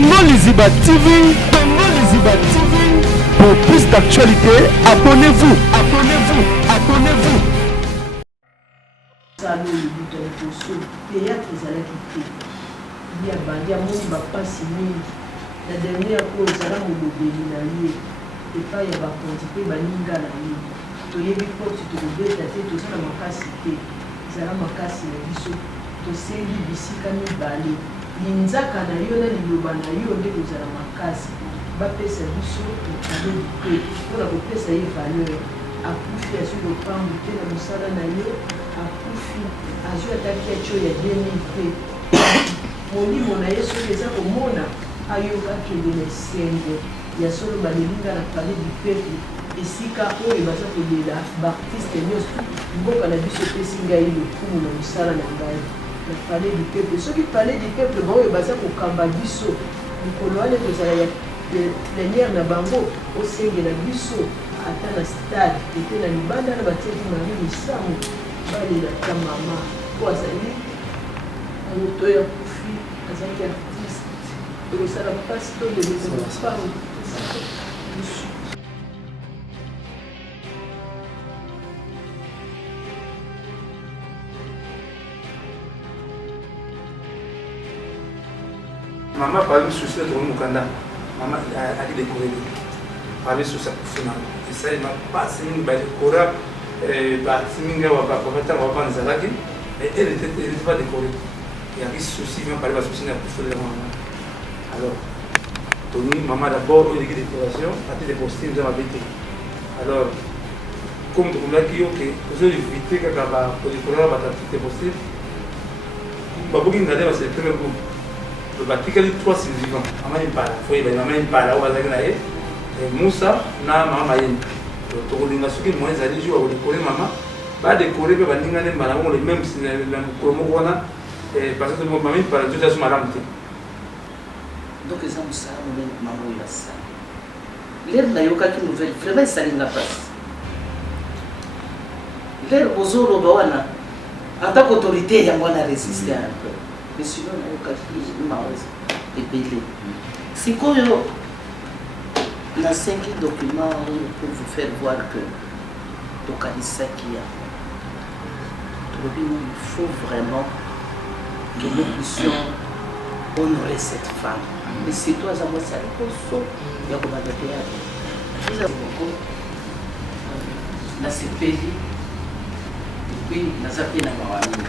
Congo Liziba TV, Congo Liziba TV. Pour plus d'actualité, abonnez-vous, abonnez-vous, abonnez-vous. Salut, le théâtre ezalaki te ya bandi amoni bapasi mingi na dernière fois ezala molobeli na ye epai ya bakonzi mpe baninga na ye toyebi poti tokobeta te toza na makasi te ezala makasi na biso tosengi bisika mibale linzaka na yo na liloba na yo nde kozala makasi bapesa biso ekale mpe mpona kopesa ye valeur akufi azwi lopango te na mosala na ye akufi azwi ataki atio ya 2000 mpe molimo na ye soki eza komona ayoka kende na esengo ya solo balelinga na palais du peuple esika oyo baza kolela baartiste nyonso mboka na biso epesi ngai lokumu na mosala na ngai na palais du peuple soki palais du peuple baoyo baza kokamba biso mikolo wane kozala ya plénière na bango osengela biso ata na stade ete na libanda na batiaki mari misamu balela ta mama po azali moto ya kufi azalaki artiste ekosala mpasi to lelezaapango Maman parmi souci de mon Mukanda, maman a dit décorer. Parmi souci de Funa. Et ça, il m'a pas signé de décorer. Siminga wa ba kometa wa ba nzalaki. Et elle était pas décorée. Il y a des soucis, il m'a parlé de souci de maman. Alors, Tony, maman d'abord, il y a des décorations, a été déposé dans ma vie. Alors, comme on l'a dit, ok, vous avez évité que pour décorer va être déposé. Babouki n'a pas c'est le groupe. Le bâtiment est 3 survivants. Maman il parle, faut y aller. Maman il parle, on va dire Moussa na maman yen. Le tourlinga ce qui moins allé jouer avec décorer maman. Pas décorer que bandinga ne maman le même si le promo wana parce que maman il parle juste sur madame. Donc les hommes ça maman il a ça. L'air na yoka qui nouvelle vraiment ça n'a pas. L'air ozoro bawana en tant qu'autorité ya mwana résister un peu. Mais sinon, on a eu belé. C'est quoi la 5 documents pour vous faire voir que Tokanisa qui a. Il faut vraiment que nous puissions honorer cette femme. Mais c'est toi, ça moi, ça il y a comme un théâtre. Nous avons beaucoup. La CPI. Et puis, nous avons appelé la Maramine.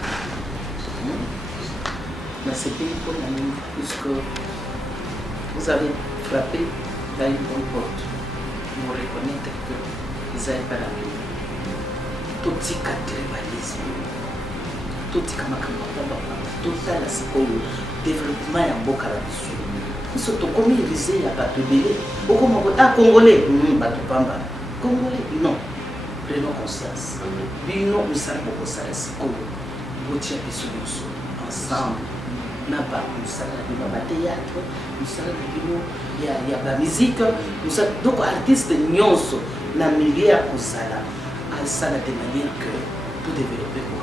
Mais c'est pays pour la nuit, puisque vous avez frappé dans une bonne porte. Vous reconnaissez que vous n'avez pas la nuit. Tout ce tribalisme, tout ce tout ça, c'est pour le développement et le Bokalabisou. Nous sommes comme ils disaient, il n'y a pas de délai. Beaucoup de gens Congolais, Congolais, non. Prenons conscience. Nous ne savons pas que ça c'est comme vous tirez ensemble. Na ba musala de ba théâtre musala de ya ba musique musala donc artiste nyonso na milieu ya kozala asala de manière que tout développer pour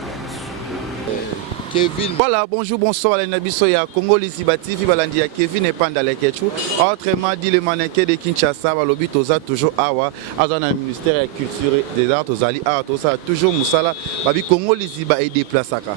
Kevin. Voilà, bonjour, bonsoir à l'Inabiso ya Congo Liziba TV, balandi ya Kevin et Pandale Ketchou. Autrement dit, le mannequin de Kinshasa, Balobi Toza toujours awa, dans le ministère de la Culture et des Arts, Tozali Awa, Toza toujours Moussala, Babi Congo Liziba et déplacaka.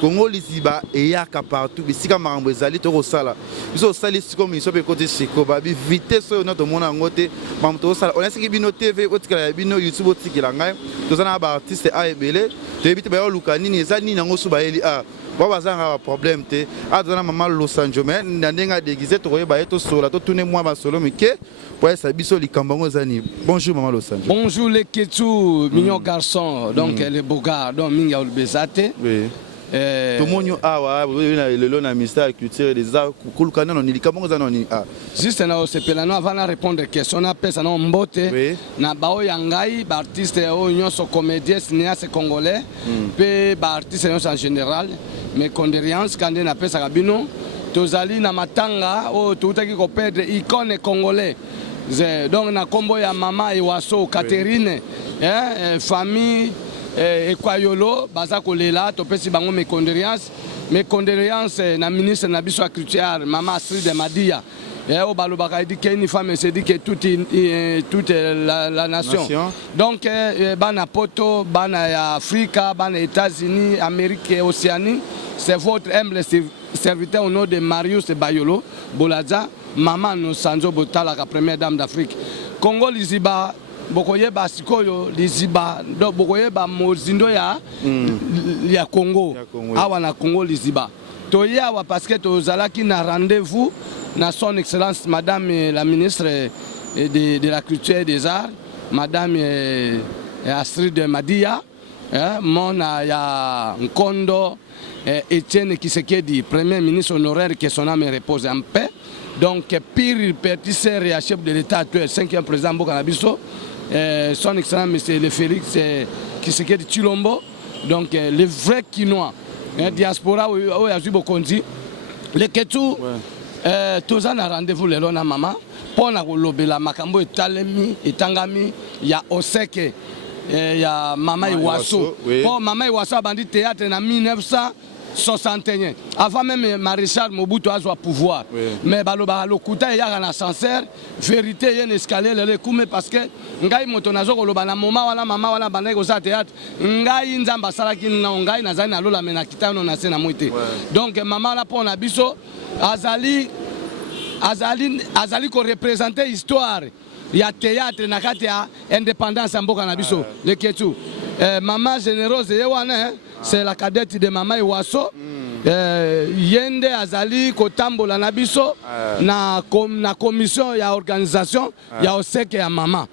Congo Liziba et yaka partout mais si comme ambezali to sala biso sali comme ils sont côté siko babi vitesse notre mona ngote mam to sala on a siki bino TV otikala bino YouTube otikala ngai to zana ba artiste a ebele to ebite ba lukani ni ezani nango suba eli a ba bazanga problème te azana mama Los Angeles na ndenga déguisé to koyeba eto sola to tourner moi ba solo mike pour esa biso likambango zani. Bonjour maman Los Angeles. Bonjour les Ketchou mignon garçon donc les beaux gars donc minga ulbezate. Oui. Tout le monde a le ministère de la Culture et des Arts. Juste avant de répondre aux questions, on appelle ça Mbote. Na bao yangai, artiste sont comédien, cinéaste congolais, puis artiste en général. Mais condoléances quand on appelle ça Gabino, tozali na matanga, tout qui perdre icône congolais. Donc na combo ya maman Ewaso, Catherine, famille. Ekwayolo baza kolela topesi bango mes condoléances mes condoléances na ministre na biso ya culture Maman Astrid Madia. Et au Balobaka dit qu'une femme se dit que toute la nation. Donc bana poto, bana Africa, bana États-Unis, Amérique et Océanie, c'est votre humble serviteur au nom de Marius Bayolo Bolaza, Maman Nosanzo Botala, la première dame d'Afrique. Congo Liziba, Bokoyeba Sikoyo Liziba, donc Bokoyeba Mozindo ya Congo, awa Congo Liziba. Toya wa parce que tozalaki na rendez-vous na son excellence madame la ministre de la culture et des arts, madame Astrid Madia, mon ya Nkondo Etienne Kisekedi, premier ministre honoraire, que son âme repose en paix. Donc pire pâtisseur et chef de l'État actuel, 5e président Bokanabiso, son excellence monsieur le Félix Kisekedi Chilombo, donc le vrai Quinois, diaspora où il y a eu beaucoup de le Ketou. Tous en rendez-vous le lona maman pour na kolobela makambo etalemi etangami ya Oseke ya Mama Iwaso pour Mama Iwaso bandi théâtre na 1961 avant même Maréchal Mobutu azwa pouvoir mais baloba lokuta ya na ascenseur vérité yen escalier le kume parce que ngai moto nazo koloba na mama wala mama wala bandi ko sa théâtre ngai nzamba salaki na ngai nazali na lola mena kitano na sena moite donc maman la pour na biso azali ko représenter histoire ya théâtre na kati ya indépendance mboka na biso le Ketu maman généreuse yewana c'est la cadette de Mama Iwaso yende azali kotambola na biso na commission ya organisation ya oseke ya mama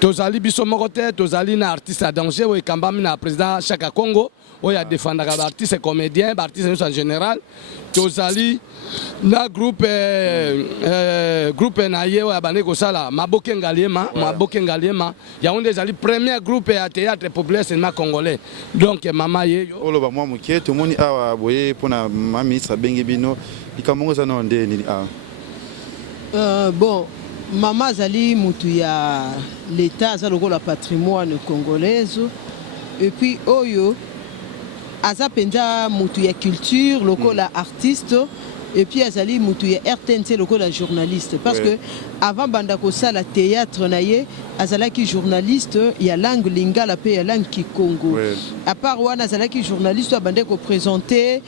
tozali biso moko te tozali na artiste à danger o ekambami na président Chaka Congo oya défendaka ba artiste comédien ba artiste en général tozali na groupe na ye oya bane kosala Maboke Ngaliema ya onde ezali premier groupe ya théâtre populaire cinéma congolais donc mama yeyo oloba mwa mukie tomoni awa boye pona ministre bengi bino likamongo za nonde nini bon mama azali mutu ya l'état aza lokola patrimoine congolaise et puis oyo aza penza mutu ya culture lokola artiste et puis azali mutu ya RTNC lokola journaliste parce que avant banda kosala théâtre na ye azalaki journaliste ya langue lingala pe ya langue kikongo à part wana azalaki journaliste abande ko présenter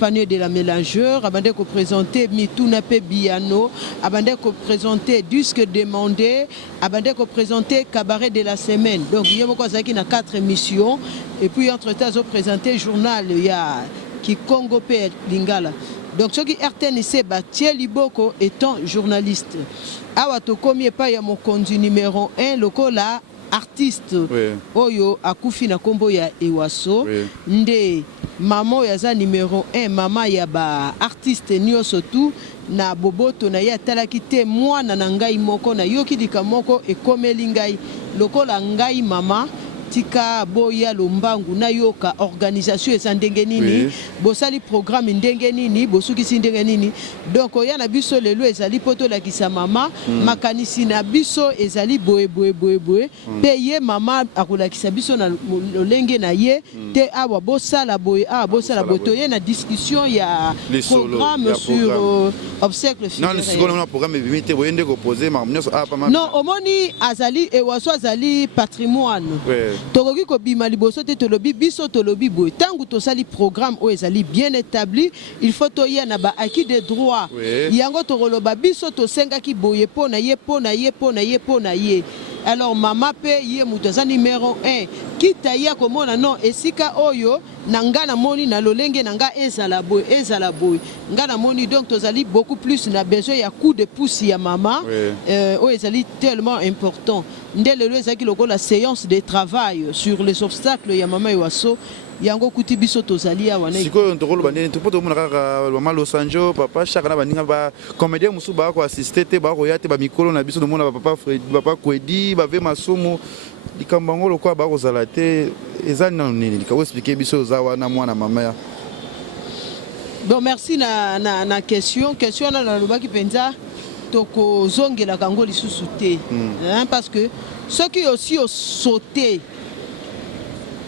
panier de la mélangeur abande ko présenter mituna pe biano abande ko présenter disque demandé abande ko présenter cabaret de la semaine donc yemo ko azalaki na 4 émissions et puis entre temps zo présenter journal ya kikongo pe lingala. Donc ce qui RTNC Batie Liboko étant journaliste. Awa tokomi pa ya mokonzi numéro 1 lokola artiste. Oyo akufi na kombo ya Iwaso. Nde maman yaza numéro 1 mama ya ba artiste nyoso tout na boboto na ya talaki te mwana na ngai moko na yoki dika moko ekomeli ngai lokola ngai mama tika boya lombangu na yoka organisation eza ndenge nini bosali programme ndenge nini bosukisi ndenge nini donc oya na biso lelo ezali poto la kisa mama makanisi na biso ezali boye pe ye mama akolakisa biso na lolenge na ye te awa bosala boye to ye na discussion ya programme sur obstacle funéraire non programme bimite boyende ko poser non omoni azali Iwaso azali patrimoine tokoki kobima liboso te tolobi biso tolobi boye tangu tosali programme o ezali bien établi il faut toya na ba acquis de droit yango tokoloba biso tosengaki boye pona ye alors mama pe ye mutu aza numéro 1 kita ya komona non esika oyo na nga na moni na lolenge na nga ezala boye nga na moni donc tozali beaucoup plus na besoin ya coup de pouce ya mama oyo ezali tellement important nde lelo ezalaki lokola séance de travail sur les obstacles ya Mama Iwaso yango kuti biso tozali awa na sikoyo ntokolo bande poto mona kaka Mama Los Angeles papa Chaka na baninga ba comédien musu ba ko assister te ba ko ya te ba mikolo na biso mona papa Fred papa Kwedi ba ve masumu likambango lokwa ba ko zala te ezali na nini ka expliquer biso zawa na mwana mama ya. Bon merci na question na lobaki penza toko zongela kango lisusu te parce que ceux qui aussi ont sauté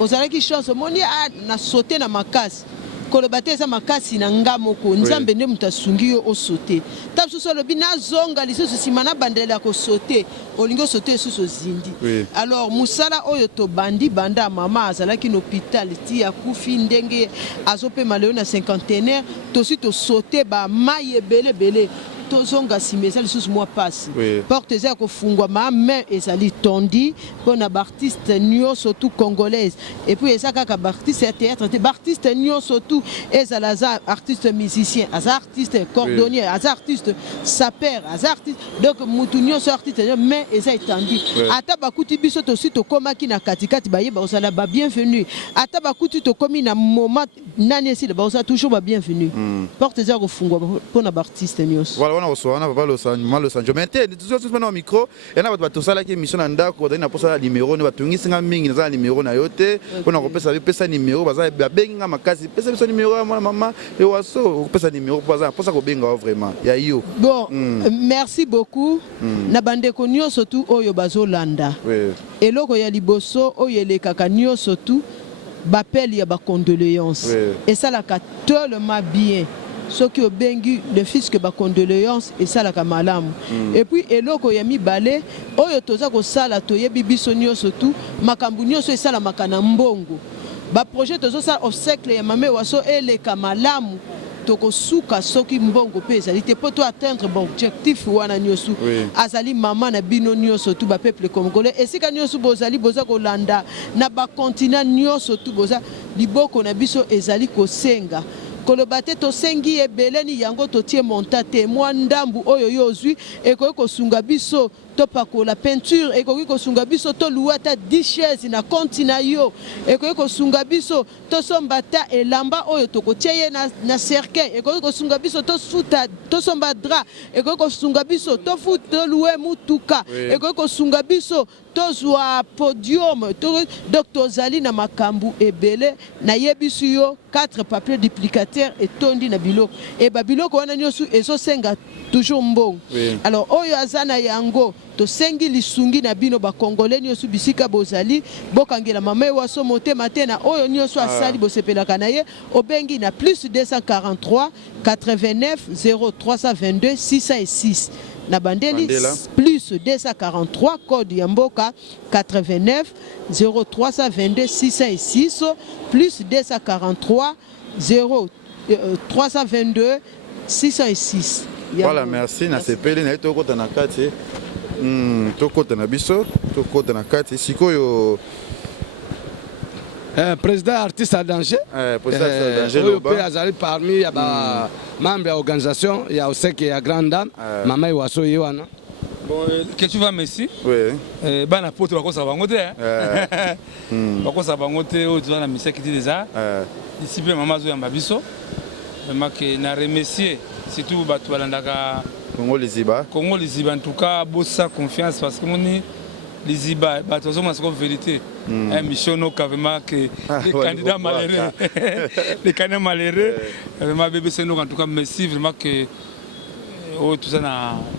aux qui chance moni na sauté na makasi koloba te eza makasi na nga moko nzambe nde moto asungi yo osote ta mosusu olobi nazonga lisusu nsima na bandela ya kosote olingi osote lisusu ozindi alors mosala oyo tobandi banda ya mama azalaki na hôpital ti akufi ndenge azopema lelo na cinquantenaire tosi tosote bamai ebelebele tozonga nsima eza lisusu mwa pasi porte eza ya kofungwama main ezali tondi mpona baartiste nyonso tu congolaise epuis eza kaka baartiste ya théâtre te baartiste nyonso tu ezala aza artiste musicien aza artiste cordonnier aza artiste saper aza artiste donc mutu nyonso artiste main eza etandi ata bakuti biso tosi tokomaki na katikati bayeba ozala babienvenu ata bakuti tokomi na moment nani esila baozala toujours babienvenu porte eza ya kofungwa mpona baartiste nyonso on a reçu papa Los Angeles. Mais tu as au micro et là tu as la émission nda ko na posa numéro ne batungi singa mingi na numéro na yote on a repesa pesa numéro baza benga makasi pesa pesa numéro maman et waso pesa numéro posa ko benga vraiment ya yo. Bon, merci beaucoup. Na bande ko nyonso tu oyo bazolanda. Eloko ya liboso oyo elekaka nyonso tu bapel ya ba condoléances. Et ça la tellement bien. Ce qui est bengi le fils que ba condoléances et ça la kamalamu et puis eloko ya mibale oyo toza ko sala toyebi biso nyonso tu makambu nyonso esala makana mbongo ba projet tozo sala obstacle ya mame waso ele kamalamu toko suka soki mbongo pe ezali te poto atteindre bon objectif wana nyonso azali mama na bino nyonso tu ba peuple congolais esika nyonso bozali boza ko landa na ba continent nyonso tu boza liboko na biso ezali ko senga kolobate to sengi ebeleni yango totie montate mwa ndambu oyo yozwi ekoki kosunga biso topakola peinture ekoki kosunga biso to luata 10 chaises na konti na yo ekoki kosunga biso to somba ta elamba oyo tokotie ye na cercueil ekoki kosunga biso to suta to somba drap ekoki kosunga biso to futa louer mutuka ekoki kosunga biso to zwa podium donc tozali na makambu ebele na yebisu yo 4 papiers duplicataires et tondi na biloko et babiloko wana nyosu ezosenga toujours mbongo alors oyo azana yango to sengi lisungi na bino ba congolais nyosu bisika bozali bokangela mama waso motema te na oyo nyosu asali bosepelaka na ye obengi na plus 243 89 0322 606 na bandeli plus 243 code ya mboka 89 0322 606 plus 243 0322 606. Voilà, merci. Na sepeli na to kota na kati. To kota na biso, to kota na kati. Sikoyo président artiste à danger. Président artiste à danger. Peut azali parmi ya ba membre de l'organisation, il y a aussi qui est grande dame, maman Iwaso Yoana. Bon, que tu vas merci. Oui. Ben la pote va quoi ça va monter. Va quoi ça va monter au devant la mission qui dit déjà. Ici bien maman Zoya Mabiso. Vraiment que na remercier surtout batu balandaka Congo Liziba. Congo Liziba en tout cas bossa confiance parce que moni Liziba batu zo masiko vérité. Un mission no vraiment que les candidats malheureux. Les candidats malheureux. Vraiment bébé c'est nous en tout cas merci vraiment que tout ça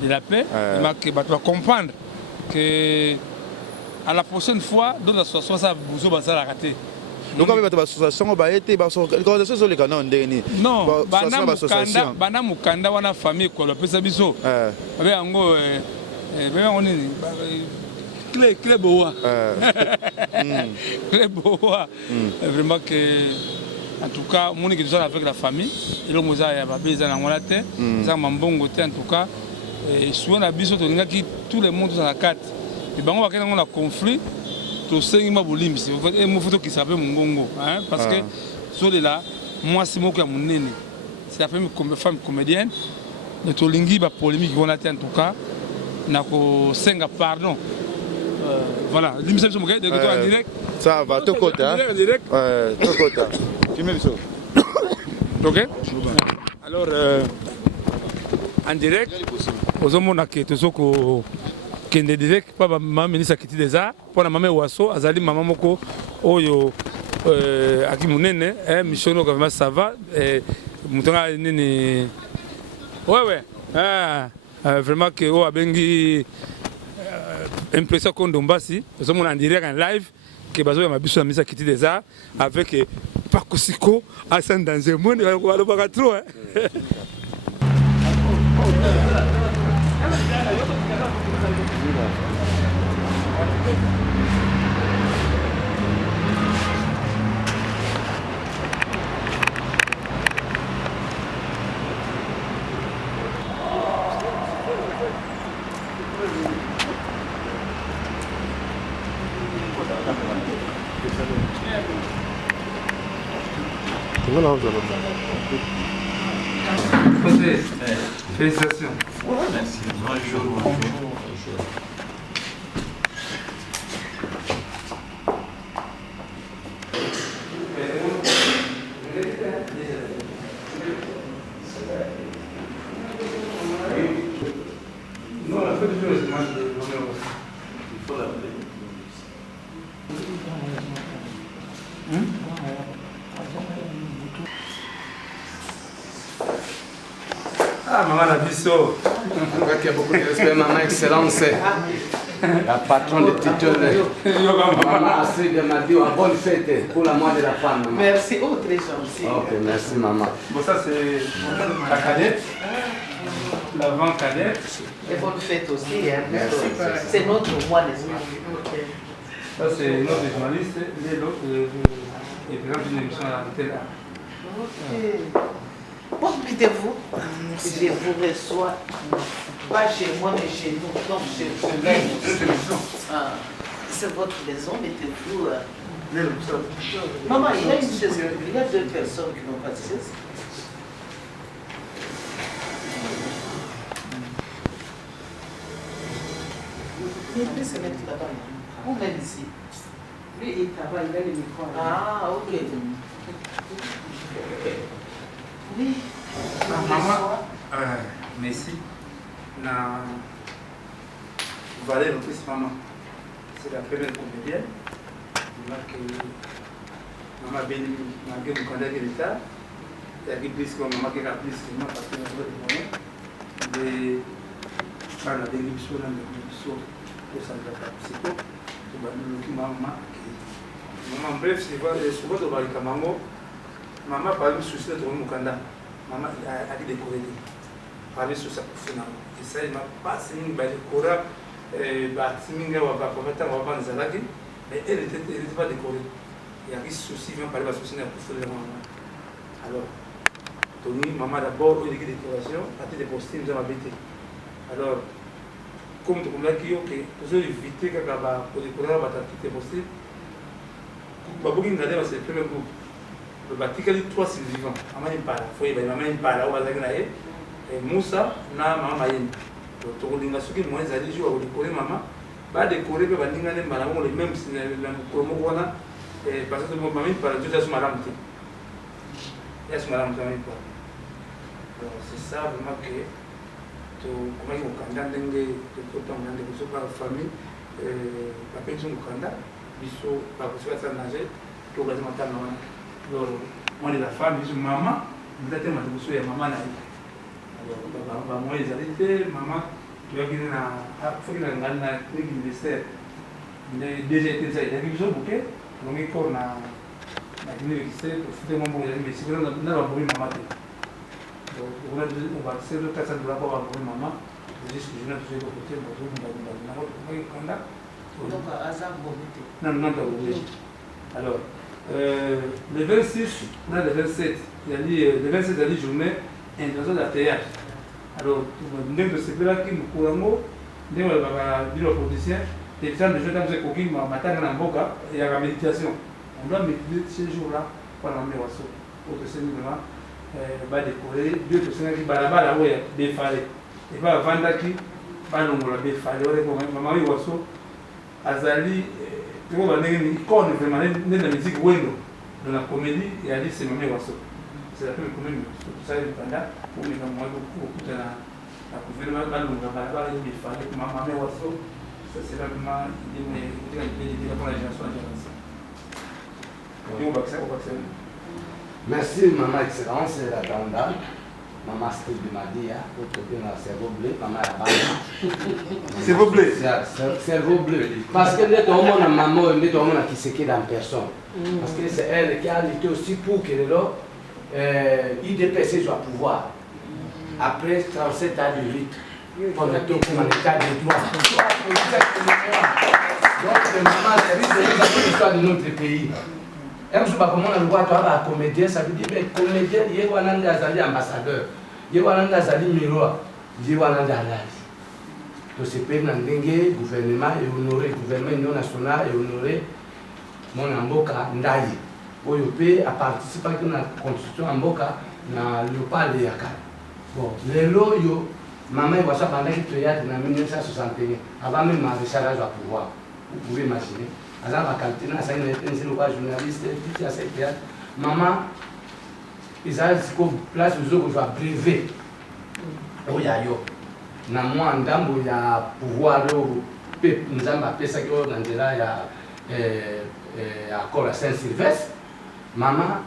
de la paix. Vraiment que batu va comprendre que à la prochaine fois dans l'association ça vous va la rater. Donc on va être association ba été ba organisation sur les canons ndeni. Non, bana mukanda wana famille ko le pesa biso. Ba yango ba on clé boa. Clé boa. Vraiment que en tout cas mon qui soit avec la famille et le moza ya ba beza na ngona te, ça mambongo te en tout cas et souvent na biso to linga ki tout le monde dans la carte. Et bango ba kana ngona conflit. Et mon photo qui s'appelle Mungongo, parce que sur là, moi c'est moi qui ai mon nez. C'est la femme comédienne. De Tolingi, la polémique qu'on a en tout cas, n'a qu'au Senga pardon. Voilà, l'émission de en direct. Ça va, tout côté. Tout côté. Tu mets le saut. Ok. Alors, en direct, aux hommes on a qui kende direct pa maman ministre akiti déjà pour la maman Waso azali maman moko oyo akimunene missiono quand même ça va mutonga nini ouais vraiment que o abengi impression qu'on dombasi nous sommes en direct en live que bazo ya mabiso na ministre akiti déjà avec Pakosiko, Hassan dans un monde, on va le voir trop. Félicitations. Merci. Bonjour. Non, la fête du jour, c'est moi qui il faut l'appeler. Ah, maman la biseau. Il y a beaucoup de respect, maman, excellence. La patronne de Titone. Maman Astrid m'a dit bonne fête pour la mois de la femme. Maman. Merci, oh, très gentil. Ok, merci, maman. Bon, ça, c'est la cadette. L'avant cadette. Et bonne fête aussi. Hein. Merci. C'est notre mois, n'est-ce pas? Ça, c'est notre journaliste. Il est l'autre. Il présente une émission à la télé. Ok. Bon, mettez-vous. Je vous reçois, pas chez moi, mais chez nous. Donc, chez vous. Ah, c'est votre maison, mettez-vous. Maman, il y a une chaise. Il y a 2 personnes qui n'ont pas de chaise. Il peut se mettre là-bas. Ou même ici. Lui, il travaille, il a les micros. Ah, ok. Oui. Maman, merci. Na Valérie, plus maman. C'est la première comédienne. Maman Béni, malgré le candidat de l'État, il y a plus que maman qui a plus que moi parce que nous avons des moyens. Par la démission, la démission, au centre de la psycho, maman, bref, c'est souvent de Barikamango. Maman parle de souci de Mukanda. Maman a dit décorer. Parler sur sa finale. Et ça, il m'a pas signé de décorer. Batiminga ou pas commettre un repas dans Zalagi. Mais elle n'était pas décorée. Il y a des soucis, il m'a parlé de souci de la maman. Alors, Tony, maman d'abord, il y a des décorations, a été déposé, nous avons habité. Alors, comme tu l'as dit, vous avez évité que pour décorer, vous avez déposé. Vous avez regardé, c'est le premier groupe. Le bâtiment dit 3 survivants. Maman n'est pas là. Il faut maman n'est pas là. Moussa, na maman yen. Donc on a ce qui moi allé jouer au décorer maman. Ba décorer que bandinga ne maman les mêmes la promo wana et parce que maman par Dieu ça madame té. Yes madame tamit pas. Donc c'est ça vraiment que to comment il okanda ndenge to tanga ndenge so par famille la pension okanda biso ba ko ça nager to ba matana wana. Alors, moi, la femme, je dis maman, vous êtes ma douce et maman. Alors, moi, ils allaient maman, tu vas venir à la clinique universitaire. Il a déjà été ça, il a vu le bouquet, donc il court à la clinique universitaire, c'était mon bon, mais si vous n'avez pas voulu maman. Donc, on va essayer de faire ça de la part de maman, juste que je n'ai pas fait de côté, parce que vous n'avez pas de donc, à hasard, vous mettez. Non, non, non, alors, le 26, non, le 27, il y a dit, le 27, il y a dit journée internationale de la théâtre. Alors, nous avons ce là qui nous courons, nous avons dit aux politiciens, les gens de jeunes hommes qui ont matin en boca, il y a la méditation. On doit méditer ces jours-là pendant les oiseaux. Pour que ce moment, va décorer, Dieu te sait qui va là-bas, là où il y a des falais. Et va vendre qui va nous la défaler. Maman, il oiseau, Azali. Tu vois, il connaît vraiment la musique dans la comédie, il a dit c'est Mamé Wasso. C'est la première comédie, tout ça est pendant, pour les gens, moi, beaucoup de la gouvernement, il fallait que Mamé Wasso, c'est vraiment, il est pour la génération de Merci, maman excellence, la grande dame. Maman Astrid m'a dit, pour trouver un cerveau bleu, maman la base. Cerveau bleu. Cerveau bleu. Parce que nous avons un maman, nous avons un qui se quitte en personne. Parce que c'est elle qui a lutté aussi pour que l'IDPC soit pouvoir. Après 37 ans de lutte, on a tout comme un état de droit. Donc, maman, c'est l'histoire de notre pays. Et je ne sais pas comment on le voit, toi, comédien, ça veut dire, mais comédien, il y a un ambassadeur, il y a un miroir, il y a un donc c'est le gouvernement est honoré, le gouvernement national est honoré, mon amboka ndaye. OYP a participé à la constitution amboka na leopard de Yaka. Bon, les loyaux, maman est passée pendant qu'il théâtre en 1961, avant même maréchal à pouvoir. Vous pouvez imaginer. Alors, la cantine, ça une journaliste, qui a ce théâtre. Maman, ils ont dit que place où je vais brevet. Oh, il y a yo. Na moi, en dame, il y a pouvoir de nous avons appelé ça que dans il y a accord à Saint-Sylvestre. Maman,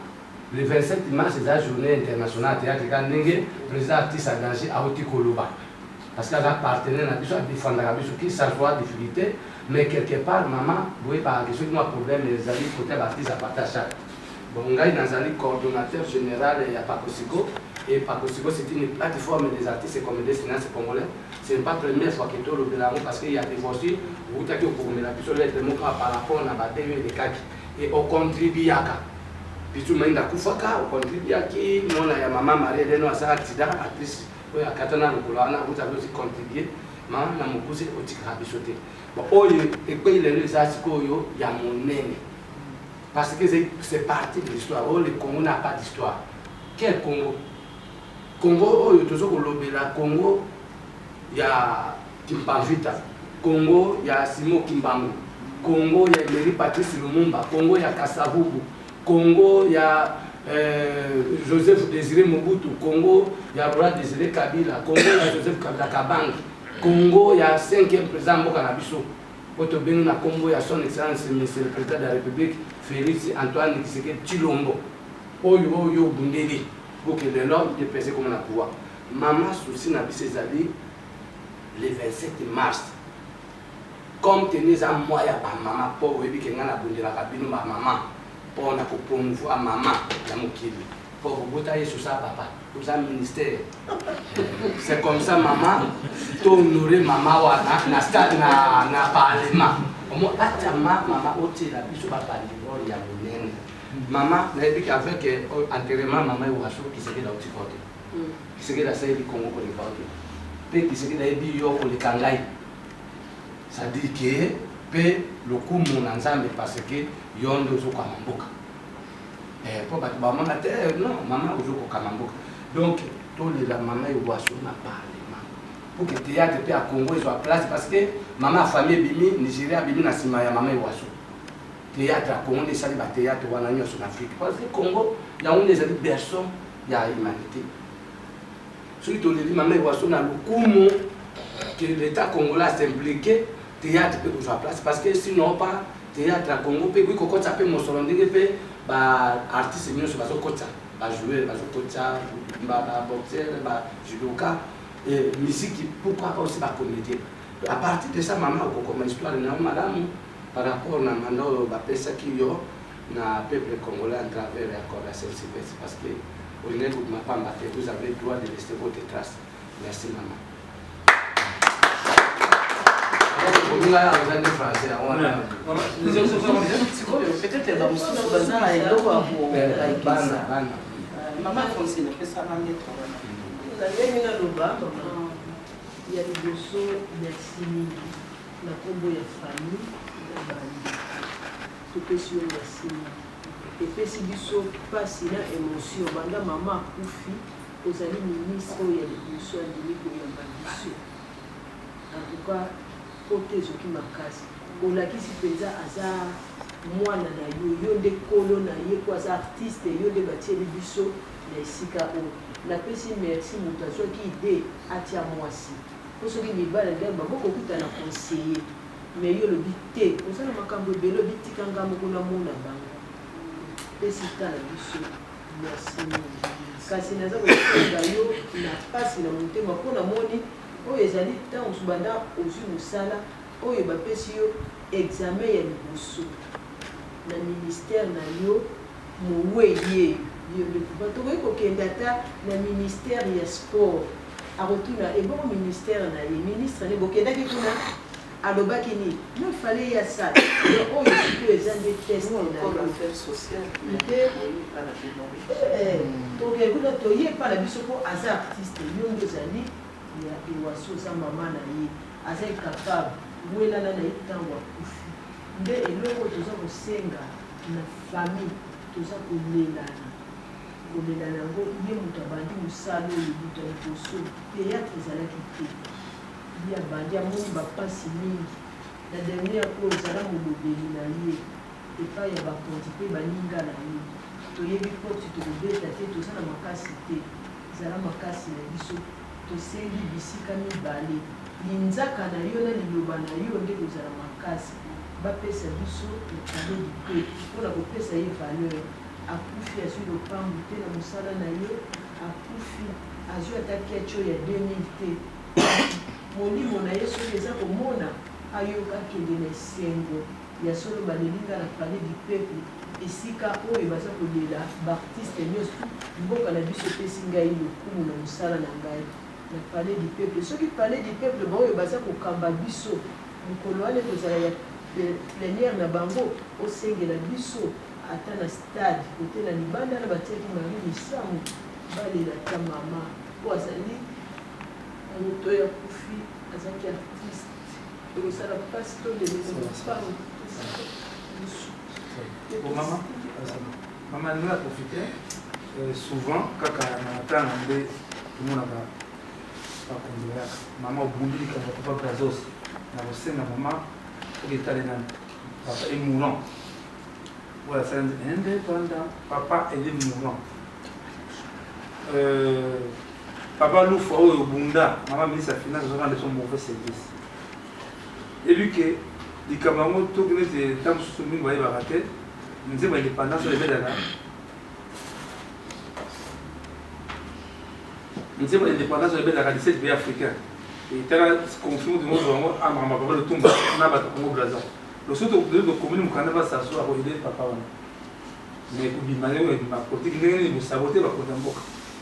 le 27 mars, c'est la journée internationale théâtre. Le président artiste engagé à Otikoloba. Parce qu'elle a partenaire à défendre la vie, qui s'assoit difficulté. Mais quelque part, maman, vous voyez, par question de problème, les amis côté artiste à partager. Bon, on a un coordonnateur général à Pakosigo. Et Pakosigo, c'est une plateforme des artistes et comédiens cinéastes congolais. Ce n'est pas la première fois que tu le Bélarus parce qu'il y a des voitures, vous avez par rapport à la TV de Kaki. Et on contribue à ça. Puis tout le monde a Koufaka, on contribue à qui, non, il y a maman Marie, elle a un accident, actrice, vous avez aussi contribué. Maman, on a poussé au Tikrabichoté. Bon, et puis il y a mon nez. Parce que c'est parti de l'histoire. Le Congo n'a pas d'histoire. Quel Congo? Congo, toujours le Congo, il y a Kimpavita. Congo, il y a Simo Kimbangu. Congo, il y a Emery Patrice Lumumba. Congo, il y a Kassavubu. Congo, il y a Joseph Désiré Mobutu. Congo, il y a Roi Désiré Kabila. Congo, il y a Joseph Kabila Kabang. Congo, il y a 5e président Mokanabiso. Quand on a Congo, il y a son excellence, monsieur le président de la République, Félix Antoine Tshisekedi Tshilombo. Oyo Bundeli, pour que l'homme de penser comme on a pouvoir. Maman souci n'a pas ses alliés le 27 mars. Comme tenez à moi, il y a maman, pour que vous la cabine, maman, pour promouvoir maman, la moukili. Pour vous bouter sur ça, papa, pour ça, ministère. C'est comme ça, maman, tu honorer maman, na stade, na parlement. Au moins, maman, ôter la biche, papa, il y a mon nez. Maman, avec enterrement, maman, il y a qui serait là aussi côté. Qui serait là, c'est le Congo pour les côtés. Puis qui serait là, il y a le Kangai. Ça dit que le coup mon ensemble parce que yon de zoko kamamboka. Pour battre maman la terre, non, maman zoko kamamboka. Donc tous les maman ils voient sur ma parlement. Pour que théâtre à Congo soit place parce que maman famille bimi Nigeria bimi na sima ya maman waso. Théâtre à Congo les sali ba théâtre wana nyo sur Afrique parce que Congo il y a une des personnes il y a humanité. Surtout les maman waso na lukumu que l'État congolais s'est impliqué. Théâtre peut jouer à place parce que sinon pas théâtre à Congo peut oui coco ça peut mon salon de peut bah artiste mieux sur baso coach bah jouer baso coach bah boxer bah judoka et musique pourquoi pas aussi bah comédien à partir de ça maman comme histoire na madame par rapport na mando bah pesa qui yo na peuple congolais à travers l'accord la Saint-Sylvestre parce que au niveau de ma femme vous avez le droit de laisser votre trace. Merci maman. Peut-être que maman Francine fait ça dans les travaux. Il y a des dossiers merci la combo de famille tout est sur merci et puis si du saut pas si la émotion banda maman koufi aux amis ministres il y a des dossiers de l'économie en tout cas côté zoki makasi olakisi penza aza mwana na yo nde kolo na ye kwa za artiste yo nde batieli biso na esika o na pesi merci moto azoki ide atia mwasi po soki mibala nde baboko kuta na conseiller mais yo lobi te osala makambo ebele obi tikanga moko na mona bango pesi tala biso merci kasi naza kosenga yo na pasi na motema mpo na moni oyo ezali ntango subanda ozwi mosala oyo bapesi yo examen ya liboso na ministère na yo moweye tokoki kokende ata na ministère ya sport akotuna ebongo ministère na ye ministre ne bokendaki kuna alobaki nini no fale ya sa oyo sikoyo eza nde test tokekuna toyebala biso mpo aza artiste yo nde ozali ya ewasi oza mama na ye aza capable welana na ye ntango akufi nde eloko toza kosenga na famille toza kolelana yango ye moto abandi mosala oyo moto ya liboso théâtre ezalaki te ye abandi amoni bapasi mingi na dernière oyo ezala molobeli na ye epai ya bakonzi mpe baninga na ye toyebi poti tokobeta te toza na makasi te ezala makasi na biso tosengi bisika mibale linzaka na yo na liloba na yo nde kozala makasi bapesa biso ekale dipe mpona kopesa ye valeur akufi azwi lopangu te na mosala na ye akufi azwi ata kecho ya 2000 te molimo na ye soki eza komona ayoka kende na esengo ya solo balelinga na palais du peuple esika oyo baza kolela baartiste nyonso mboka na biso epesi ngai lokumu na mosala na ngai na palais du peuple soki palais du peuple baoyo baza kokamba biso mokolo wana kozala ya plénière na bango osengela biso ata na stade kote na libanda na batiaki mari misamu balela ta mama po azali moto ya kufi azalaki artiste ekosala mpasi todelelaa Maman, nous a profité souvent quand on attend tout le monde a maman au bout du papa Brazos, na maman qui est allé papa est mourant. Voilà, c'est indépendant. Papa est mourant. Papa nous faut au Bunda, maman ministre de la finance de son mauvais service. Et lui que les Camerounais tout que les dames soumis voyaient barater. Nous avons l'indépendance de l'État. Nous avons l'indépendance de l'État des 17 pays africains. Et il y a un conflit de nous à Mamababa, le Toumba, on a battu au Brésil. Le sous de la commune, on va s'asseoir à aider papa. Mais pour bien malheureux, ma politique, nous saboter la côte d'Amboka.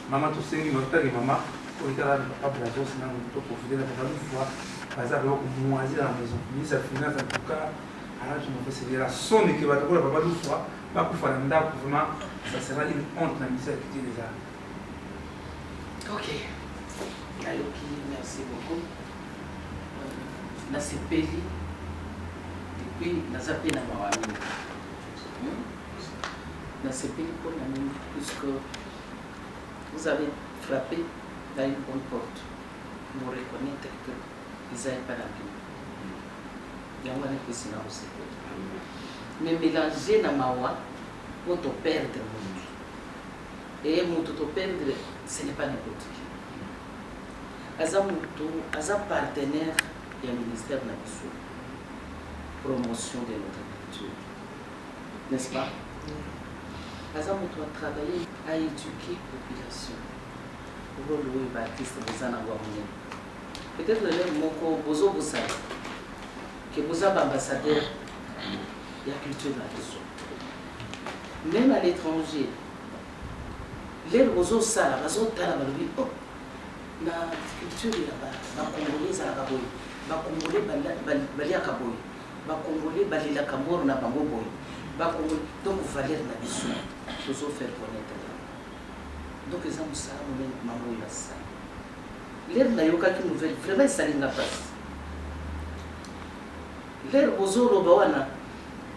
Maman, tout ce qui m'a fait, maman, pour les cas de papa Brésil, sinon on peut profiter de la papa une fois. Par exemple, on moisit à la maison. Ministre de la Finance, en tout cas. Alors, je me fais la sonne qui va te voir, papa, deux fois, pas pour faire un dab, vraiment, ça sera une honte dans l'histoire qui est déjà. Ok. Aloki, merci beaucoup. Nasi Peli, et puis Nazapi Namawami. Nasi Peli pour l'année, puisque vous avez frappé dans une bonne porte. Vous reconnaissez que vous n'avez pas la vie. Mais mélanger na mawa pour te perdre monde. Et pour te perdre, ce n'est pas n'importe qui. Aza partenaire du ministère de la promotion de notre culture. N'est-ce pas? Aza mutu a travaillé à éduquer la population. Pour le Baptiste Bozana Wamone. Peut-être le mot Bozo Boussala. Que vous avez ambassadeur de la culture de la question. Même à l'étranger, les roseaux ça, la raison de la culture là-bas, les Congolais à la Kaboy, les Congolais Balia Kaboy, les Congolais Balila Kamor na Bango Boy, donc vous fallait la mission, vous faire connaître. Donc les hommes ça, maman il a ça. Les Nayoka qui nous veulent vraiment ça n'a pas. Les Bozoro Bawana,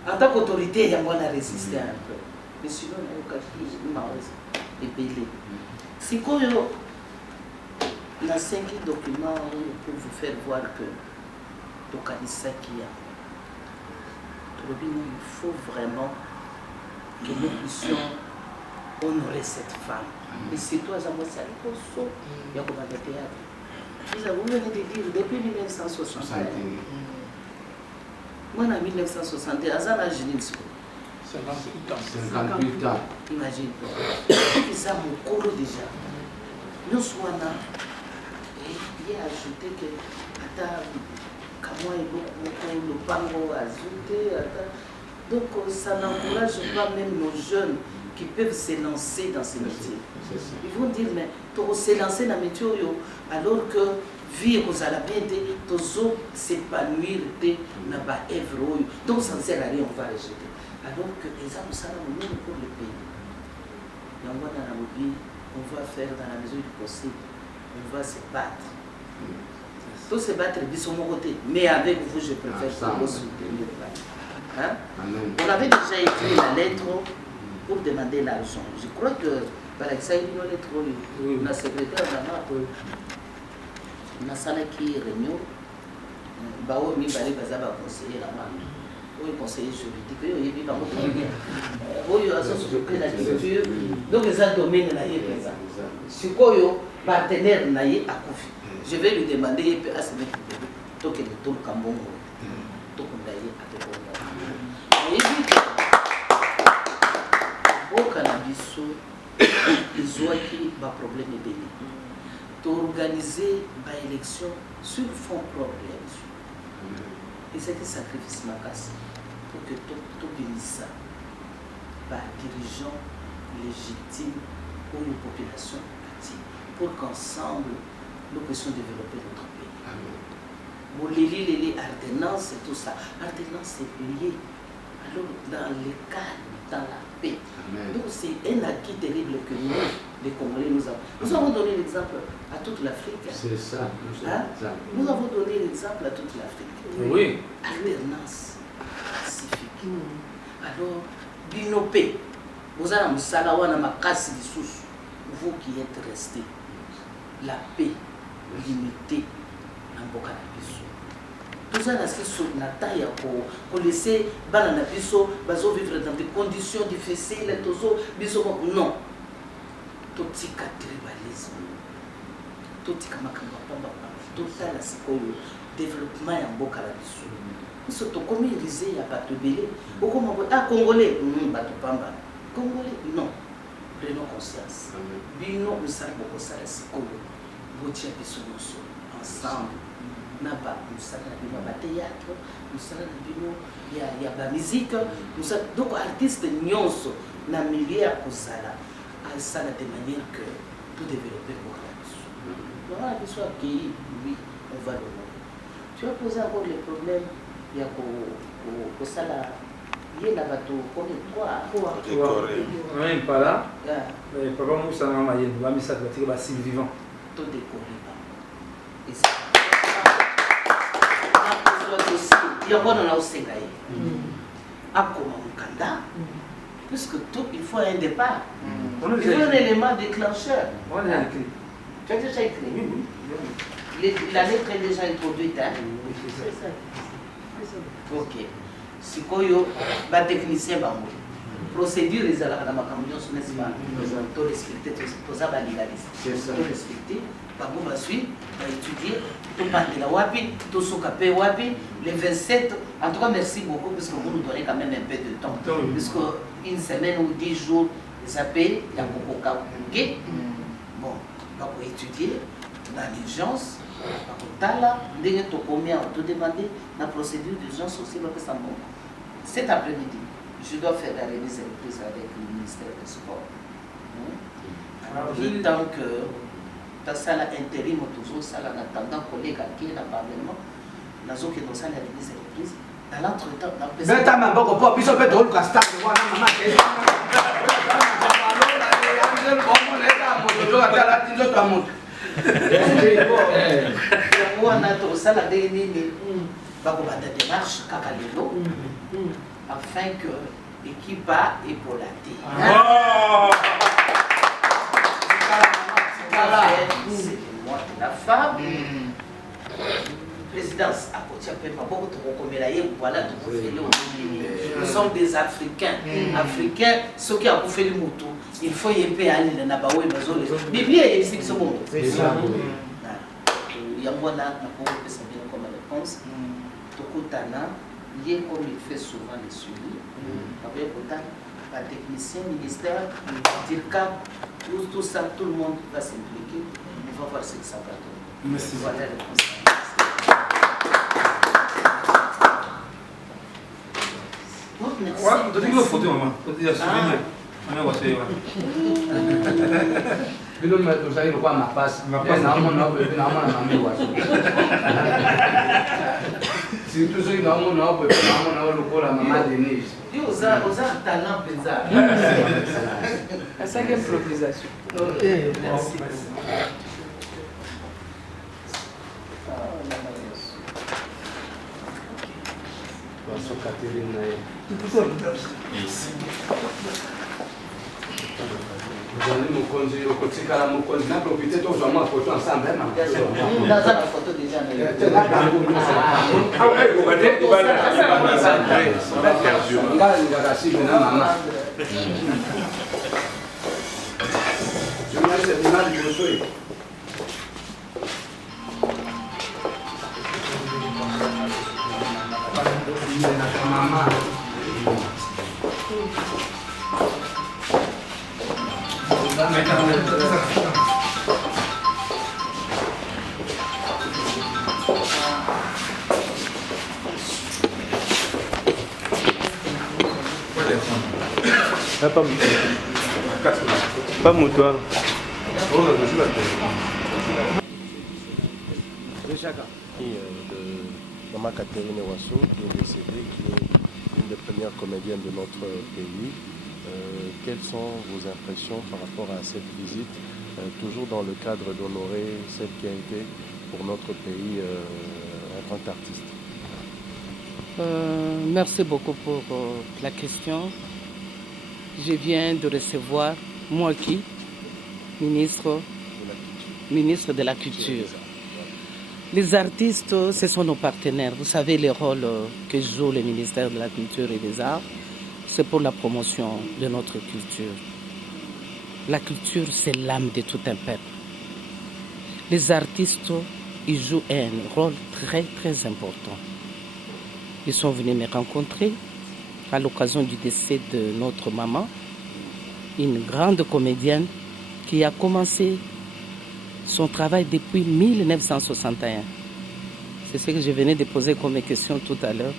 en tant qu'autorité, il y a moins à résister un peu. Mais sinon, il y a un peu de si quand il y a 5 documents pour vous faire voir que Tokanisa qui a, il faut vraiment que nous puissions honorer cette femme. Et c'est toi, Zamoussa, il y a comme un théâtre. Vous venez de dire depuis 1960. Moi, en 1960, Azan a gêné 58 ans. Imagine. Ils ont mon colo déjà. Nous sommes là. Et il a ajouté que, Ata, Kamwa et le Pango a ajouté, Donc ça n'encourage pas même nos jeunes qui peuvent s'élancer dans ces métiers. Ils vont dire, mais tu s'élancer dans le métier alors que vie aux alabétés, toujours s'épanouir dans la œuvre. Donc ça ne sert à rien, on va rejeter. Alors que les hommes, ça nous pour le pays. Et on va faire dans la mesure du possible. On va se battre. Tous se battre de son côté. Mais avec vous, je préfère que vous soutenir. Hein? On avait déjà écrit la lettre pour demander l'argent. Je crois que par exemple, il y a une lettre, la secrétaire on a ça qui réunion. Bao mi balé bazaba conseiller la main. Oui, conseiller juridique. Oui, il va oui, la culture. Donc les domaines là est présent. Si quoi partenaire na à Kofi. Je vais lui demander à se mettre tout que le tour Cambon. Tout comme d'ailleurs à te bon. Au cannabis, ils ont qui va problème de d'organiser une élection sur fond propre. Et c'est un sacrifice macasse pour que tout bénisse ça par dirigeants légitimes pour une population active, pour qu'ensemble nous puissions développer notre pays. Bon, les ordonnances et tout ça, ordonnance c'est lié. Alors dans le calme, dans la paix. Donc c'est un acquis terrible que nous, les Congolais, nous avons. Nous avons donné l'exemple à toute l'Afrique. C'est ça. Nous avons donné l'exemple à toute l'Afrique. Oui. Alternance pacifique. Alors, binopé. Vous avez un salawana makasi de sous. Vous qui êtes restés. La paix, l'unité, en Bokanabiso. Tout ça, c'est sur la taille pour laisser Bananabiso, vivre dans des conditions difficiles, non. Tout ce tribalisme, tout ce tout ça, c'est le développement en Bokanabiso. Nous sommes comme ils disaient, il n'y a pas de belé. Congolais, Congolais, non. Prenons conscience. Bino, nous savons beaucoup ça, c'est comme vous tiens ensemble. Naba, nous savons le théâtre, nous savons il y a la musique, nous savons donc artistes nyonso na milieu à Kosala, à ça de manière que tout développer pour la voilà, qu'il soit accueilli, oui, on va le voir. Tu as posé encore les problèmes, il y a Kosala, il y a là-bas tout, comme toi, même pas là, papa Moussa Namayen, va me ça de la civil vivant. Tout décoré. Et ça. Il y a un Mukanda, puisque tout, il faut un départ. Il faut un élément déclencheur. Tu as déjà écrit? La lettre est déjà introduite. Hein? Ok. Si Koyo, le technicien, procédure, les alaks, n'est-ce pas? Tout respecter, tout ça, tout respecter. Va suivre, va étudier, tout parler la Wapi, tout s'occuper Wapi, les 27. En tout cas, merci beaucoup parce que vous nous donnez quand même un peu de temps. Parce qu'une semaine ou 10 jours, les appels, il y a beaucoup de cas. Bon, on va étudier dans l'urgence, on va combien on doit demander la procédure d'urgence aussi. Cet après-midi, je dois faire la remise et reprise avec le ministère des Sports. Tant que dans ça intérim toujours ça en attendant collègue qui est dans le parlement dans ce qui nous a la remise et reprise dans l'entretemps dans le mais t'as même pas pour biso peut être castar de voir maman afin que l'équipe a épaulaté. C'est moi la femme. Présidence à côté voilà tout nous sommes des Africains. Africains, ceux qui ont fait le moto, il faut y aller dans la baoue mais bien ici ce monde. Il y a moi là comme réponse. Tokotana, il est comme il fait souvent les suivis. Avec autant par technicien, ministère, DIRCA, tout ça, tout le monde va s'impliquer. On va voir ce que ça va donner. Merci. Voilà la réponse. Bon, merci. tu as photo, maman. Tu as souvenir. Maman, tu as Bilo me tu sai kwa mapas. Mapas na mo na be na mo na mami wa. Si tu sai na mo na be na mo na lo kola mama Denise. Yo usa talent bizarre. Essa que é improvisação. Merci. Nossa Caterina aí. J'allais me conduire au côté à la mokonzi na profiter tout vraiment photo ensemble hein. Dans la photo déjà. Pas moutoir. De Maman Catherine Wasso, qui est décédée, qui est une des premières comédiennes de notre pays. Quelles sont vos impressions par rapport à cette visite, toujours dans le cadre d'honorer celle qui a été pour notre pays un grand artiste? Merci beaucoup pour la question. Je viens de recevoir, moi qui, ministre de la Culture. Les artistes, ce sont nos partenaires. Vous savez les rôles que joue le ministère de la Culture et des Arts, c'est pour la promotion de notre culture. La culture, c'est l'âme de tout un peuple. Les artistes, ils jouent un rôle très, très important. Ils sont venus me rencontrer à l'occasion du décès de notre maman, une grande comédienne qui a commencé son travail depuis 1961. C'est ce que je venais de poser comme question tout à l'heure.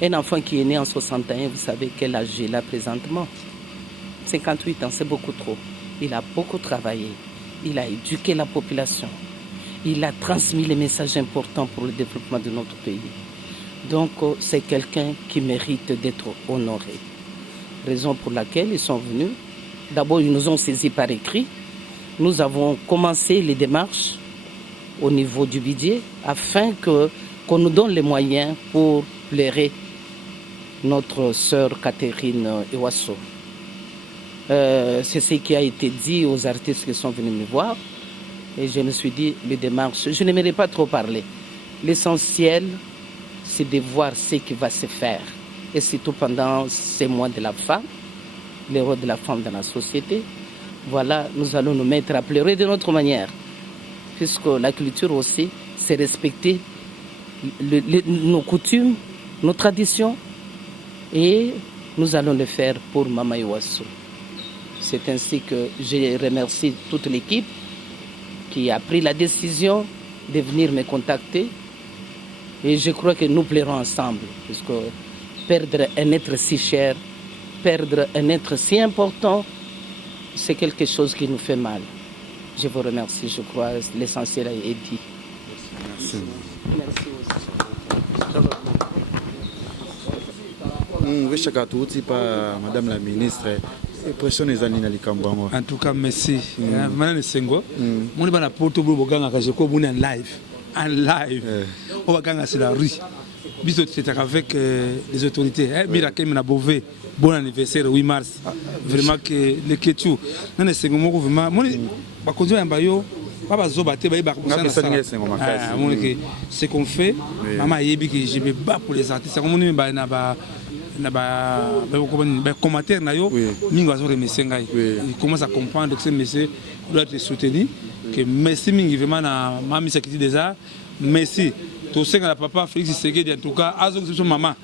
Un enfant qui est né en 61, vous savez quel âge il a présentement? 58 ans, c'est beaucoup trop. Il a beaucoup travaillé. Il a éduqué la population. Il a transmis les messages importants pour le développement de notre pays. Donc, c'est quelqu'un qui mérite d'être honoré. Raison pour laquelle ils sont venus. D'abord, ils nous ont saisis par écrit. Nous avons commencé les démarches au niveau du budget afin qu'on nous donne les moyens pour plairer notre sœur Catherine Wasso. C'est ce qui a été dit aux artistes qui sont venus me voir. Et je me suis dit, les démarches, je n'aimerais pas trop parler. L'essentiel, c'est de voir ce qui va se faire. Et surtout pendant ces mois de la femme, les rôles de la femme dans la société. Voilà, nous allons nous mettre à pleurer de notre manière. Puisque la culture aussi, c'est respecter nos coutumes, nos traditions. Et nous allons le faire pour Mama Wasso. C'est ainsi que je remercie toute l'équipe qui a pris la décision de venir me contacter. Et je crois que nous plairons ensemble, puisque perdre un être si cher, perdre un être si important, c'est quelque chose qui nous fait mal. Je vous remercie, je crois, l'essentiel a été dit. Merci. Merci aussi. Madame la ministre, en tout cas, merci. Madame Sengo, mon est Porto Boganga, je crois en live. En live. On va c'est la rue. C'est avec les autorités. Miracle m'a bové. Bon anniversaire 8 mars. Vraiment que le Kétu. Non, c'est vraiment vraiment. Moi, pas conduire un baillot. Pas zobaté, ce qu'on fait. Maman yebi que je me bats pour les artistes. Comme on est commentaire na yo mingi bazo remercier ngai. Il commence à comprendre que ce monsieur doit être soutenu. Que merci mingi vraiment na Mami Sakiti des Arts. Merci. Tout ce que la papa Félix Tshisekedi en tout cas azok son maman.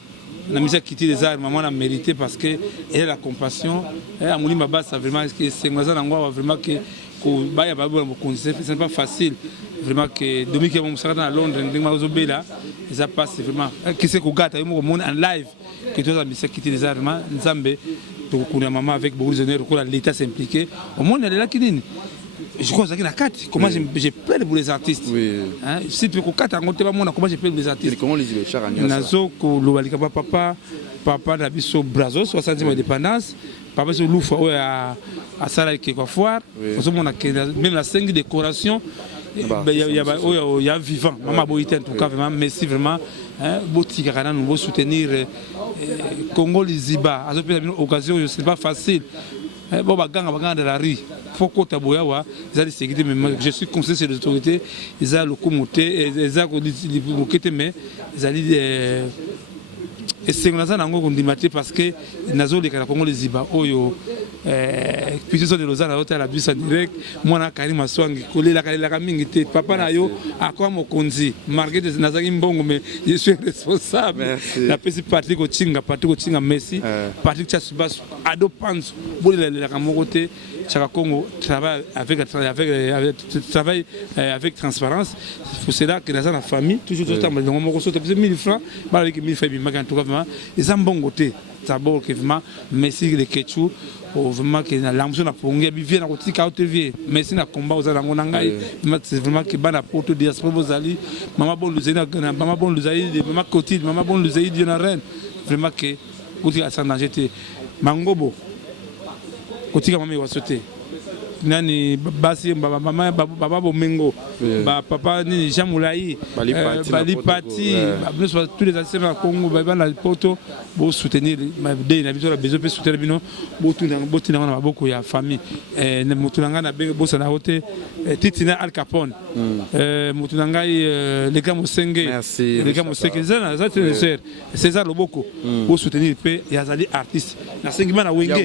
La mise à quitter des arts, maman a mérité parce qu'elle a la compassion. Elle a mouli ma base, vraiment que c'est vraiment que c'est pas facile. Vraiment que Dominique est à Londres, ça passe vraiment. Qui c'est qu'on gâte en live, que tous les qui les armes, Nzambe, donc on a maman avec beaucoup d'honneur, l'État s'impliquer. Au monde, elle est là qui dit. Je crois que c'est la carte. Comment j'ai peur pour les artistes. Si tu veux qu'on comment j'ai peur pour les artistes. Comment les Nazo, papa Nabiso Brazo, 70 ans d'indépendance. Papa sur Loufa, à Salah qui est foire. Même la 5 décoration. Il y a vivant. Maman Boïté, en tout cas, vraiment, merci vraiment. Boutique à nous soutenir Congo Liziba. À cette occasion, ce n'est pas facile. Bon, bagang de la rue. Faut qu'on taboya, ils ont des sécurités, mais je suis conseiller sur les autorités. Ils ont le comité, ils ont le comité, mais ils ont dit. Et c'est comme ça parce que nous avons les Congo Liziba. Puis de Lausanne à la bus en direct, moi na Karim Aswangi, collé la Kamingité, papa na yo, à quoi mon konzi, marqué de Nazari Mbongo, mais je suis responsable. La petite Patrick Ochinga, merci. Patrick Chassubas, Ado Panz, Boulé la Kamogote, Chaka Congo, travaille avec transparence. C'est cela que dans la famille, toujours tout le temps, on reçoit 1000 francs, avec 1000 francs, en tout cas, ils ont bon côté. D'abord, merci les Ketchou. Vraiment que l'ambition na pongia bien na kotika autre merci na combat aux alangona ngai c'est vraiment que bana poto diaspora bozali mama bon luzena mama bon luzali mama kotide mama bon luzali de na reine vraiment que kotika sans danger te mangobo kotika mama wasote nani basi mama baba bomengo ba papa ni Jamulai bali parti tous les anciens à Congo ba na poto bo soutenir ma dé na biso la besoin de soutenir bino botina na maboko ya famille ne mutulanga na be bosa na hote titina Al Capone mutulanga les gars Mosenge les gars Mosenge ça c'est César Loboko bo soutenir pe yazali artiste na sengima na wenge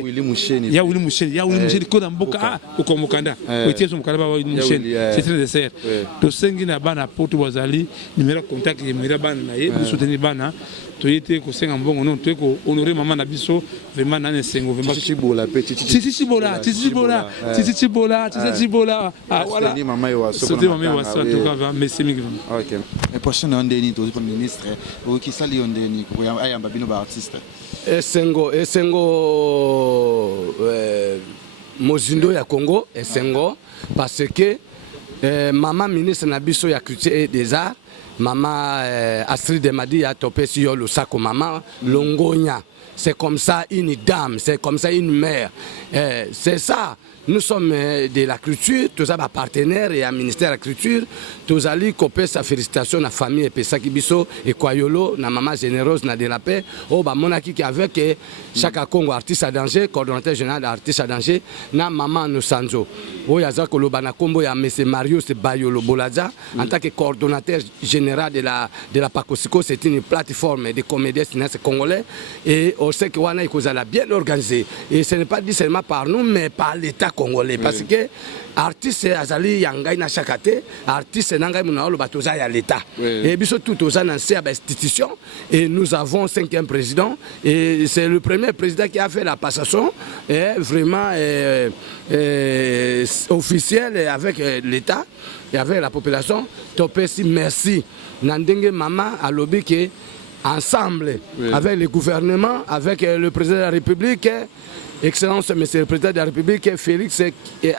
ya Willy Musheni ko na mboka comme Mukanda, c'est très nécessaire. To sengi na bana poto bazali numéro contact numéro bana na ye soutenir bana to yete ko senga mbongo non to ko honorer maman na biso vraiment na sengo vraiment chibola chibola ah voilà maman yo waso en tout cas merci mille. OK. Et prochaine on deni to ministre o ki sali on deni ko ayamba bino ba artiste. Sengo Mozindo ya Congo Sengo parce que maman ministre na biso ya culture et des arts maman Astrid Madi a topé sur le sac maman Longonia. C'est comme ça une dame, c'est comme ça une mère. C'est ça. Nous sommes de la culture, tous les partenaires et un ministère de la culture. Tous allés copier sa félicitation à la famille et Pesaki Biso et Kwayolo, na maman généreuse na de la paix. Oh bah monaki qui avec chaque Congo artiste à danger, coordonnateur général d'artiste à danger, na maman Nosanzo. Oh yaza kolobana kombo ya monsieur Mario c'est Bayolo Bolaza en tant que coordonnateur général de la Pakosiko, c'est une plateforme de comédiens cinéastes congolais et on sait que wana ikozala bien organisé et ce n'est pas dit seulement par nous mais par l'État congolais parce que artiste azali yangai na chakate artiste nangai munaolo batoza ya l'État et biso tout aux anciens institutions et nous avons 5e président et c'est le premier président qui a fait la passation et vraiment officielle avec l'État et avec la population topesi merci nandenge mama alobi ke ensemble avec le gouvernement avec le président de la République Excellence, Monsieur le Président de la République, Félix et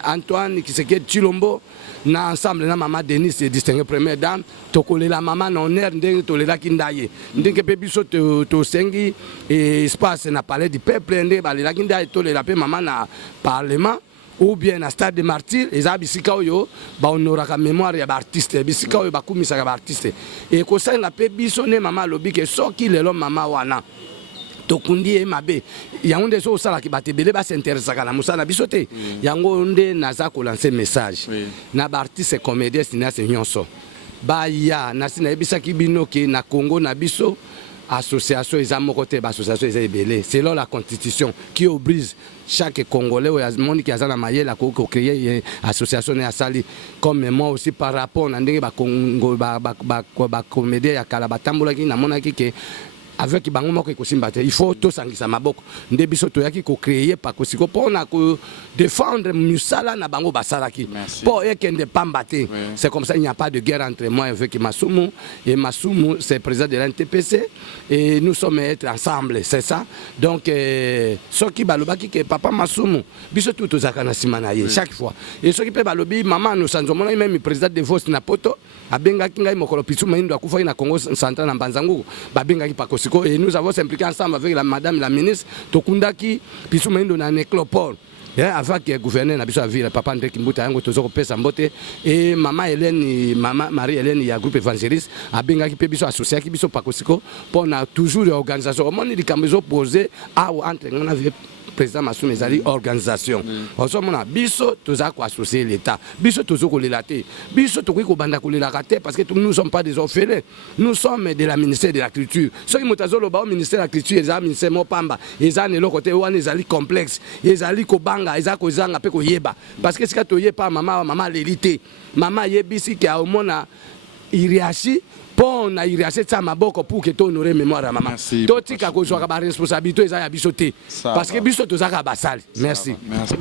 Antoine Kisekedi Chilombo, na ensemble na maman Denis, distinguée première dame, tokole la maman honneur ndenge tolela kindaye. Ndenge pe biso to sengi et espace na palais du peuple ndenge balela kindaye tolela pe maman na parlement ou bien na stade de martyrs eza bisika oyo ba honoraka mémoire ya ba artiste bisika oyo bakumisaka ba artiste. Et ko ça na pe biso ne maman lobi ke soki lelo maman wana tokundi e mabe yango nde so sala ki batebele ba s'intéressaka na musala biso te yango nde naza ko lancer message na ba artiste comédien cinéaste nyonso ba ya na sina ebisaki bino ke na Congo na biso association eza moko te ba association eza ebele selon la constitution qui oblige chaque Congolais ou monde qui a na mayela ko créer association ya sali comme moi aussi par rapport na ndenge ba Congo ba comédien ya kala batambola ki na monaki ke avec bango moko ekosimba te il faut tosangisa maboko nde biso toyaki kocréer pakosiko mpona kodéfendre misala na bango basalaki mpo ekende pamba te c'est comme ça il n'y a pas de guerre entre moi avec Masumu et Masumu c'est président de l'NTPC et nous sommes être ensemble c'est ça donc soki balobaki ke papa Masumu biso tout tozaka na sima na ye chaque fois et soki pe balobi maman nous sanzomona même président de Vos na poto abengaki ngai mokolo pisu maindo akufaki na Congo central na Mbanzangu babengaki pakosiko et nous avons s'impliqué ensemble avec la madame la ministre tokundaki pisu maindo na néclopole avec le gouverneur na biso a ville papa André Kimbuta yango tozoko pesa mbote et maman Hélène maman Marie Hélène ya groupe évangéliste abengaki pe biso associé ki biso pakosiko pour na toujours l'organisation moni likambo zo poser entre ngana président Masumu ezali organisation osomona biso toza ko associer l'état biso tozoko lelate biso tokoki ko banda ko lelaka te parce que nous ne sommes pas des orphelins nous sommes de la ministère de la culture soki mutazolo ba ministère de la culture ezali ministère mopamba ezali le côté wana ezali complexe ezali ko banga ezali ko zanga pe ko yeba parce que sika toyeba mama l'élite mama yebisi ki a omona iriashi pour na iriashi tsa maboko pour que to honorer mémoire à maman totika ko joa ba responsabilité eza ya biso te parce que biso tozaka basali merci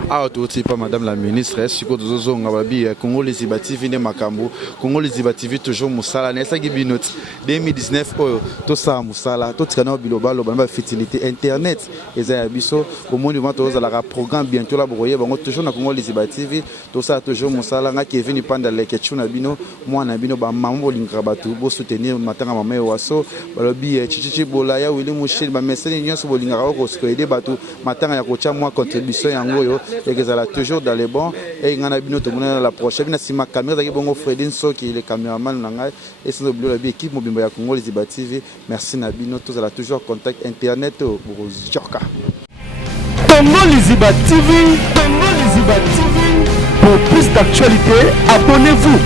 ah toti pas madame la ministre siko tozozonga babi Congo les TV ne makambo Congo les TV toujours musala na saki binoti 2019 oyo to sa musala to tika na biloba lo ba fertilité internet eza ya biso au monde moment toza la programme bientôt la boye bango toujours na Congo les TV to sa toujours musala nga Kevin Panda Lekechu na bino mwana bino ba mambo linga batu bo soutenir matanga mama waso balobi chichichi bolaya wili mushil ba meseni nyonso bolinga ko ko aider batu matanga ya kocha moi contribution yango yo ekezala toujours dans les bons et ngana bino to mona la prochaine na sima caméra za bongo Fredin Soki le caméraman nanga et sans oublier la équipe mobimba ya Congo les TV merci na bino tous ala toujours contact internet pour Jorka Congo Liziba TV pour plus d'actualité abonnez-vous